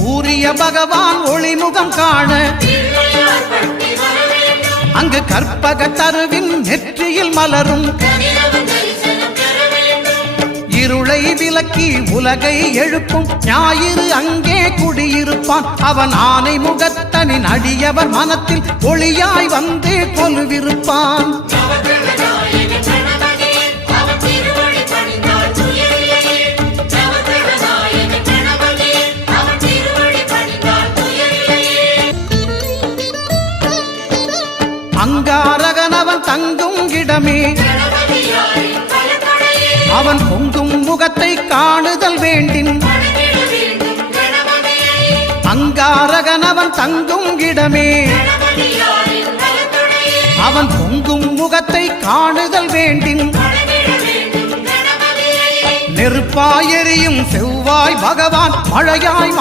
சூரிய பகவான் ஒளிமுகம் காண அங்கு கற்பக தருவின் நெற்றியில் மலரும் இருளை விலக்கி உலகை எழுப்பும் ஞாயிறு அங்கே குடியிருப்பான். அவன் ஆனை முகத்தனின் அடியவர் மனத்தில் ஒளியாய் வந்து கொலுவிருப்பான். அங்காரகனவன் தங்கும் இடமே அவன் பொங்கும் முகத்தை காணுதல் வேண்டின். அங்காரகனவன் தங்கும் இடமே அவன் பொங்கும் முகத்தை காணுதல் வேண்டின். நெருப்பாய் எரியும் செவ்வாய் பகவான் மழையாய்